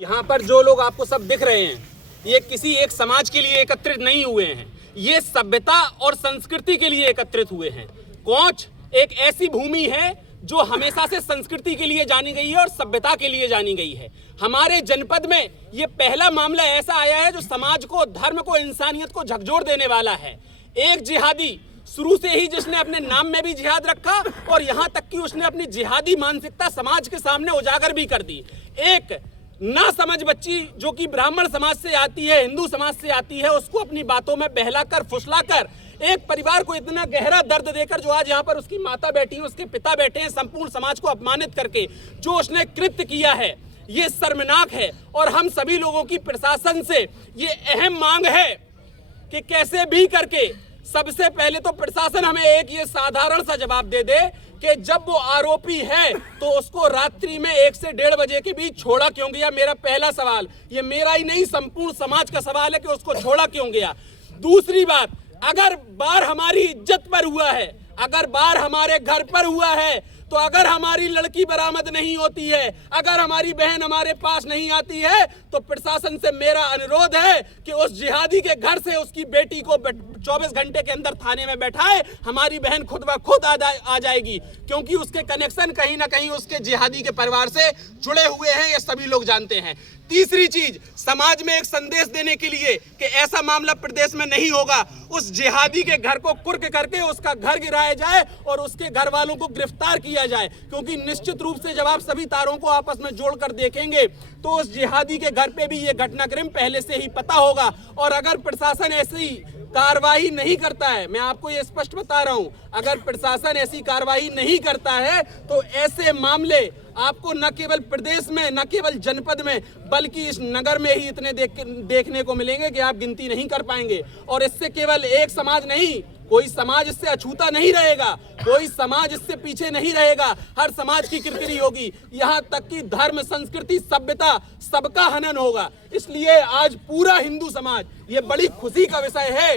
यहाँ पर जो लोग आपको सब दिख रहे हैं, ये किसी एक समाज के लिए एकत्रित नहीं हुए हैं, ये सभ्यता और संस्कृति के लिए एकत्रित हुए हैं। कोंच एक ऐसी भूमि है जो हमेशा से संस्कृति के लिए जानी गई है और सभ्यता के लिए जानी गई है। हमारे जनपद में ये पहला मामला ऐसा आया है जो समाज को, धर्म को, इंसानियत को झकझोर देने वाला है। एक जिहादी शुरू से ही जिसने अपने नाम में भी जिहाद रखा और यहाँ तक कि उसने अपनी जिहादी मानसिकता समाज के सामने उजागर भी कर दी। एक ना समझ बच्ची जो कि ब्राह्मण समाज से आती है, हिंदू समाज से आती है, उसको अपनी बातों में बहलाकर, फुसलाकर एक परिवार को इतना गहरा दर्द देकर, जो आज यहाँ पर उसकी माता बैठी है, उसके पिता बैठे हैं, संपूर्ण समाज को अपमानित करके जो उसने कृत्य किया है, ये शर्मनाक है। और हम सभी लोगों की प्रशासन से ये अहम मांग है कि कैसे भी करके सबसे पहले तो प्रशासन हमें एक ये साधारण सा जवाब दे दे कि जब वो आरोपी है तो उसको रात्रि में 1 से 1:30 बजे के बीच छोड़ा क्यों गया। मेरा पहला सवाल, ये मेरा ही नहीं संपूर्ण समाज का सवाल है कि उसको छोड़ा क्यों गया। दूसरी बात, अगर बार हमारी इज्जत पर हुआ है, अगर बार हमारे घर पर हुआ है, तो अगर हमारी लड़की बरामद नहीं होती है, अगर हमारी बहन हमारे पास नहीं आती है, तो प्रशासन से मेरा अनुरोध है कि उस जिहादी के घर से उसकी बेटी को 24 घंटे के अंदर थाने में बैठाए। हमारी बहन खुद ब खुद आ जाएगी, क्योंकि उसके कनेक्शन कहीं ना कहीं उसके जिहादी के परिवार से जुड़े हुए हैं, ये सभी लोग जानते हैं। तीसरी चीज, समाज में एक संदेश देने के लिए कि ऐसा मामला प्रदेश में नहीं होगा, उस जिहादी के घर को कुर्क करके उसका घर गिराया जाए और उसके घर वालों को गिरफ्तार किया जाए। क्योंकि निश्चित रूप से जब आप सभी तारों को आपस में जोड़कर देखेंगे तो उस जिहादी के घर पे भी ये घटनाक्रम पहले से ही पता होगा। और अगर प्रशासन ऐसी कार्रवाई नहीं करता है, मैं आपको ये स्पष्ट बता रहा हूं, अगर प्रशासन ऐसी कार्रवाई नहीं करता है तो ऐसे मामले आपको न केवल प्रदेश में, न केवल जनपद में, बल्कि इस नगर में ही इतने देखने को मिलेंगे कि आप गिनती नहीं कर पाएंगे। और इससे केवल एक समाज नहीं, कोई समाज इससे अछूता नहीं रहेगा, कोई समाज इससे पीछे नहीं रहेगा, हर समाज की किरकिरी होगी। यहाँ तक कि धर्म, संस्कृति, सभ्यता सबका हनन होगा। इसलिए आज पूरा हिंदू समाज, ये बड़ी खुशी का विषय है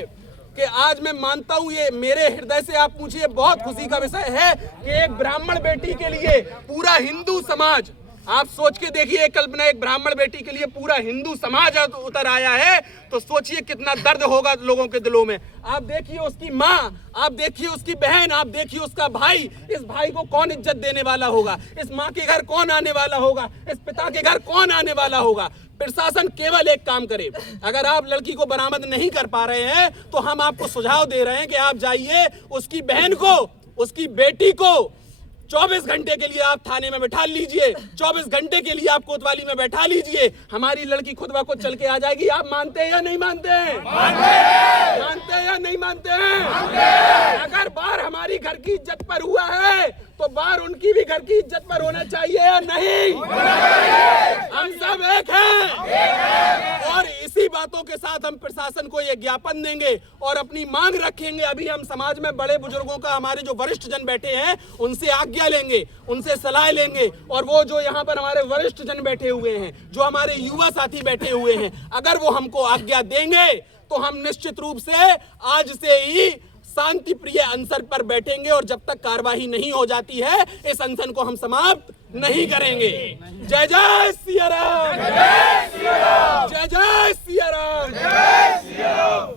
कि आज मैं मानता हूं, ये मेरे हृदय से आप पूछिए, बहुत खुशी का विषय है कि एक ब्राह्मण बेटी के लिए पूरा हिंदू समाज, आप सोच के देखिए कल्पना, एक ब्राह्मण बेटी के लिए पूरा हिंदू समाज उतर आया है, तो सोचिए कितना दर्द होगा लोगों के दिलों में। आप देखिए उसकी माँ, आप देखिए उसकी बहन, आप देखिए उसका भाई, इस भाई को कौन इज्जत देने वाला होगा, इस माँ के घर कौन आने वाला होगा, इस पिता के घर कौन आने वाला होगा। प्रशासन केवल एक काम करे, अगर आप लड़की को बरामद नहीं कर पा रहे हैं तो हम आपको सुझाव दे रहे हैं कि आप जाइए उसकी बहन को, उसकी बेटी को 24 घंटे के लिए आप थाने में बैठा लीजिए, 24 घंटे के लिए आप कोतवाली में बैठा लीजिए, हमारी लड़की खुद ब खुद चल के आ जाएगी। आप मानते हैं या नहीं मानते हैं? मानते हैं या नहीं मानते हैं? अगर बार हमारी घर की इज्जत पर हुआ है तो बार उनकी भी घर की इज्जत पर होना चाहिए या नहीं? हम सब एक हैं। और इसी बातों के साथ हम प्रशासन को ये ज्ञापन देंगे और अपनी मांग रखेंगे। अभी हम समाज में बड़े बुजुर्गों का, हमारे जो वरिष्ठ जन बैठे हैं, उनसे आज्ञा लेंगे, उनसे सलाह लेंगे। और वो जो यहाँ पर हमारे वरिष्ठ जन बैठे हुए हैं, जो हमारे युवा साथी बैठे हुए हैं, अगर वो हमको आज्ञा देंगे तो हम निश्चित रूप से आज से ही शांति प्रिय अनशन पर बैठेंगे। और जब तक कार्रवाई नहीं हो जाती है, इस अनशन को हम समाप्त नहीं करेंगे। जय जय सिया राम, जय जय सिया राम, जय जय सिया राम।